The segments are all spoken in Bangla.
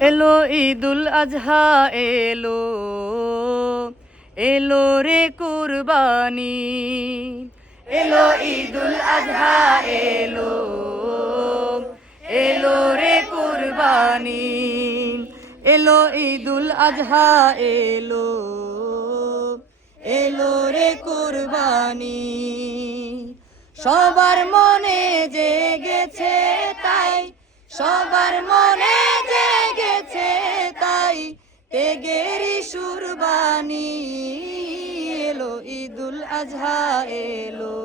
এলো ঈদুল আজহা এলো, এলো রে কুরবানি। এলো ঈদুল আজহা এলো, এলো রে কুরবানি। এলো ঈদুল আজহা এলো, এলো রে কুরবানি। সবার মনে জেগেছে তাই, সবার মনে জেগেছে তাই, তেগেরি সুরবানি। এলো ঈদুল আজহা এলো,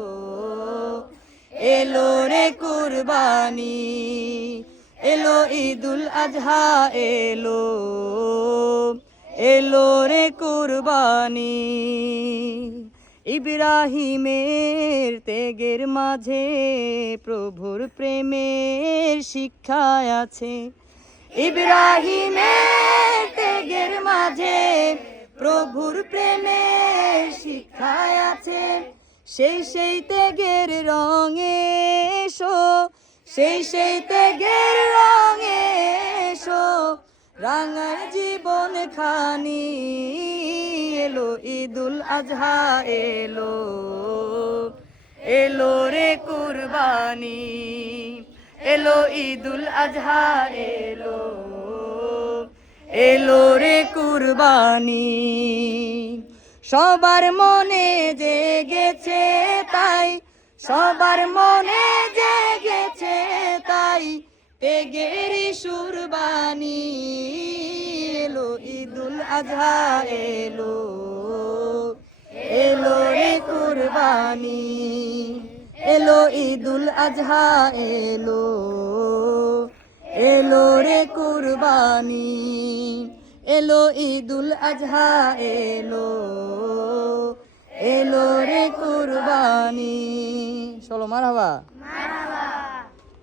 এলো রে কুরবানি। এলো ঈদুল আজহা এলো, এলো রে কুরবানি। ইব্রাহিমের তেগের মাঝে প্রভুর প্রেমের শিক্ষা আছে। ইব্রাহিমের তেগের মাঝে প্রভুর প্রেমের শিক্ষা আছে। সেই তেগের রঙে এসো, সেই তেগের রঙে এসো, রাঙার জীবন খানি। এলো ঈদুল আজহা এলো, এলো রে কুরবানি। এলো ঈদুল আজহা এলো, এলো রে কুরবানি। সবার মনে জেগেছে তাই, সবার মনে জেগেছে তাই, তেগেরি সুরবানি। এলো ঈদুল আজহা এলো, এলো রে কুরবানি। এলো ঈদুল আজহা এলো, এলো রে কুরবানি। এলো ঈদুল আজহা এলো, এলো রে কুরবানি। চলো মারহাবা।